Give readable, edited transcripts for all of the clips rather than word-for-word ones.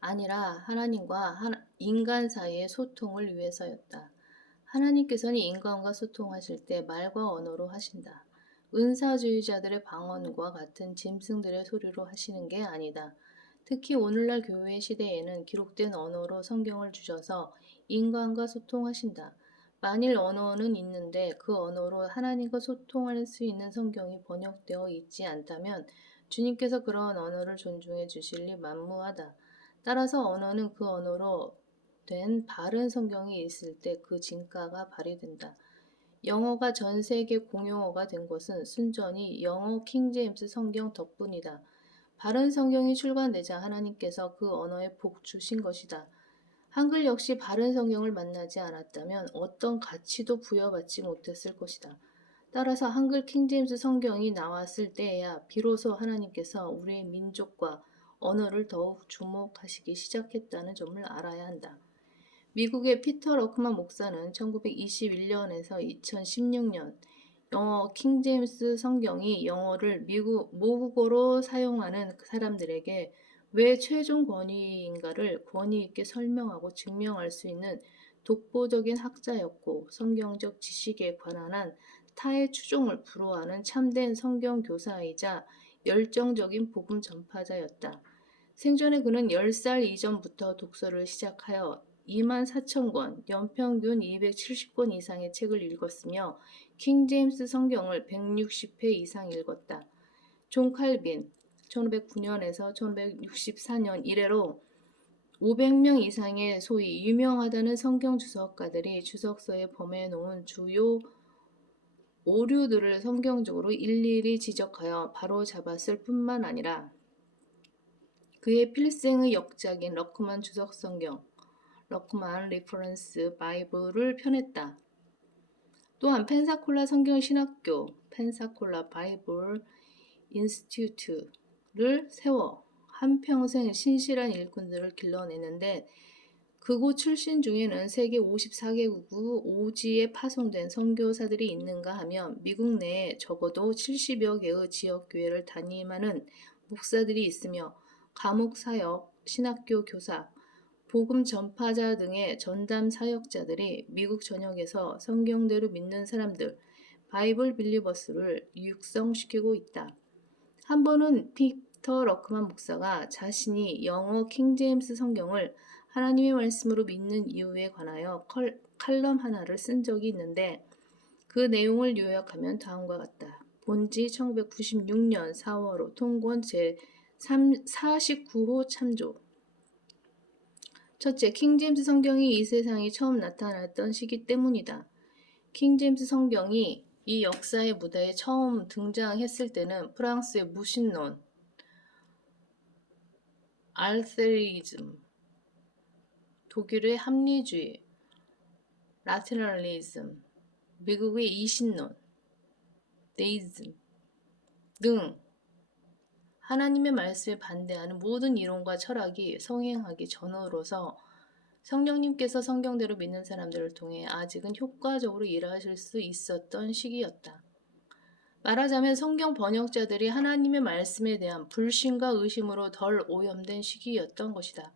아니라 하나님과 인간 사이의 소통을 위해서였다. 하나님께서는 인간과 소통하실 때 말과 언어로 하신다. 은사주의자들의 방언과 같은 짐승들의 소리로 하시는 게 아니다. 특히 오늘날 교회 시대에는 기록된 언어로 성경을 주셔서 인간과 소통하신다. 만일 언어는 있는데 그 언어로 하나님과 소통할 수 있는 성경이 번역되어 있지 않다면 주님께서 그러한 언어를 존중해 주실리 만무하다. 따라서 언어는 그 언어로 된 바른 성경이 있을 때 그 진가가 발휘된다. 영어가 전 세계 공용어가 된 것은 순전히 영어 킹제임스 성경 덕분이다. 바른 성경이 출간되자 하나님께서 그 언어에 복 주신 것이다. 한글 역시 바른 성경을 만나지 않았다면 어떤 가치도 부여받지 못했을 것이다. 따라서 한글 킹제임스 성경이 나왔을 때에야 비로소 하나님께서 우리의 민족과 언어를 더욱 주목하시기 시작했다는 점을 알아야 한다. 미국의 피터 러크만 목사는 1921년에서 2016년 영어 킹제임스 성경이 영어를 모국어로 사용하는 사람들에게 왜 최종 권위인가를 권위 있게 설명하고 증명할 수 있는 독보적인 학자였고 성경적 지식에 관한 한 타의 추종을 불허하는 참된 성경 교사이자 열정적인 복음 전파자였다. 생전에 그는 10살 이전부터 독서를 시작하여 24,000권, 연평균 270권 이상의 책을 읽었으며 킹제임스 성경을 160회 이상 읽었다. 존 칼빈 1509년에서 1564년 이래로 500명 이상의 소위 유명하다는 성경 주석가들이 주석서에 범해 놓은 주요 오류들을 성경적으로 일일이 지적하여 바로잡았을 뿐만 아니라 그의 필생의 역작인 러크만 주석성경, 러크만 리퍼런스 바이블을 펴냈다. 또한 펜사콜라 성경신학교, 펜사콜라 바이블 인스티튜트를 세워 한평생 신실한 일꾼들을 길러내는데 그곳 출신 중에는 세계 54개국 오지에 파송된 선교사들이 있는가 하면 미국 내에 적어도 70여 개의 지역교회를 담임하는 목사들이 있으며 감옥 사역, 신학교 교사, 복음 전파자 등의 전담 사역자들이 미국 전역에서 성경대로 믿는 사람들, 바이블 빌리버스를 육성시키고 있다. 한 번은 피터 러크만 목사가 자신이 영어 킹제임스 성경을 하나님의 말씀으로 믿는 이유에 관하여 칼럼 하나를 쓴 적이 있는데 그 내용을 요약하면 다음과 같다. 본지 1996년 4월호 통권 제49호 참조. 첫째, 킹제임스 성경이 이 세상에 처음 나타났던 시기 때문이다. 킹제임스 성경이 이 역사의 무대에 처음 등장했을 때는 프랑스의 무신론, 알테리즘, 독일의 합리주의, 라셔널리즘, 미국의 이신론, 데이즘 등 하나님의 말씀에 반대하는 모든 이론과 철학이 성행하기 전으로서 성령님께서 성경대로 믿는 사람들을 통해 아직은 효과적으로 일하실 수 있었던 시기였다. 말하자면 성경 번역자들이 하나님의 말씀에 대한 불신과 의심으로 덜 오염된 시기였던 것이다.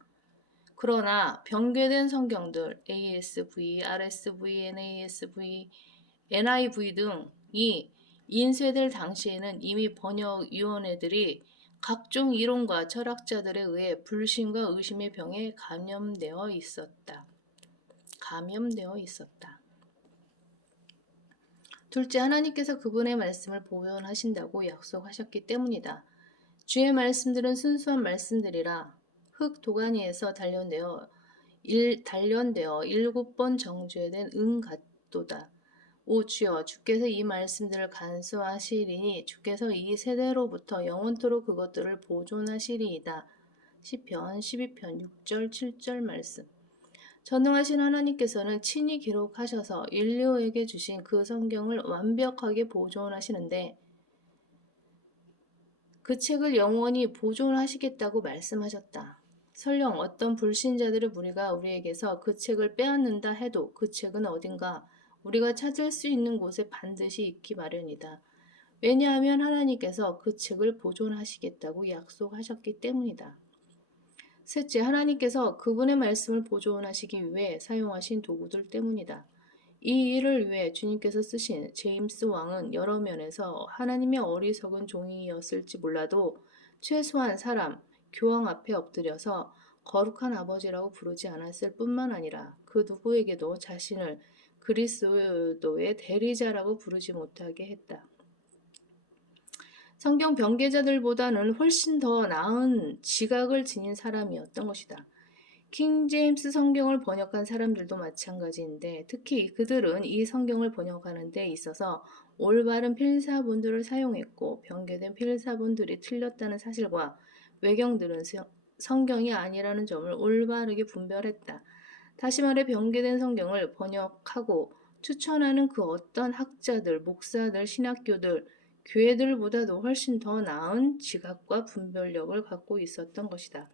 그러나 변개된 성경들 ASV, RSV, NASV, NIV 등이 인쇄될 당시에는 이미 번역위원회들이 각종 이론과 철학자들에 의해 불신과 의심의 병에 감염되어 있었다. 둘째, 하나님께서 그분의 말씀을 보존하신다고 약속하셨기 때문이다. 주의 말씀들은 순수한 말씀들이라 흙 도가니에서 단련되어 7번 정죄된 은 같도다. 오 주여, 주께서 이 말씀들을 간수하시리니 주께서 이 세대로부터 영원토록 그것들을 보존하시리이다. 시편 12편 6절 7절 말씀. 전능하신 하나님께서는 친히 기록하셔서 인류에게 주신 그 성경을 완벽하게 보존하시는데 그 책을 영원히 보존하시겠다고 말씀하셨다. 설령 어떤 불신자들의 무리가 우리에게서 그 책을 빼앗는다 해도 그 책은 어딘가 우리가 찾을 수 있는 곳에 반드시 있기 마련이다. 왜냐하면 하나님께서 그 책을 보존하시겠다고 약속하셨기 때문이다. 셋째, 하나님께서 그분의 말씀을 보존하시기 위해 사용하신 도구들 때문이다. 이 일을 위해 주님께서 쓰신 제임스 왕은 여러 면에서 하나님의 어리석은 종이었을지 몰라도 최소한 사람, 교황 앞에 엎드려서 거룩한 아버지라고 부르지 않았을 뿐만 아니라 그 누구에게도 자신을 그리스도의 대리자라고 부르지 못하게 했다. 성경 변계자들보다는 훨씬 더 나은 지각을 지닌 사람이었던 것이다. 킹 제임스 성경을 번역한 사람들도 마찬가지인데 특히 그들은 이 성경을 번역하는 데 있어서 올바른 필사본들을 사용했고 변개된 필사본들이 틀렸다는 사실과 외경들은 성경이 아니라는 점을 올바르게 분별했다. 다시 말해 변개된 성경을 번역하고 추천하는 그 어떤 학자들, 목사들, 신학교들, 교회들보다도 훨씬 더 나은 지각과 분별력을 갖고 있었던 것이다.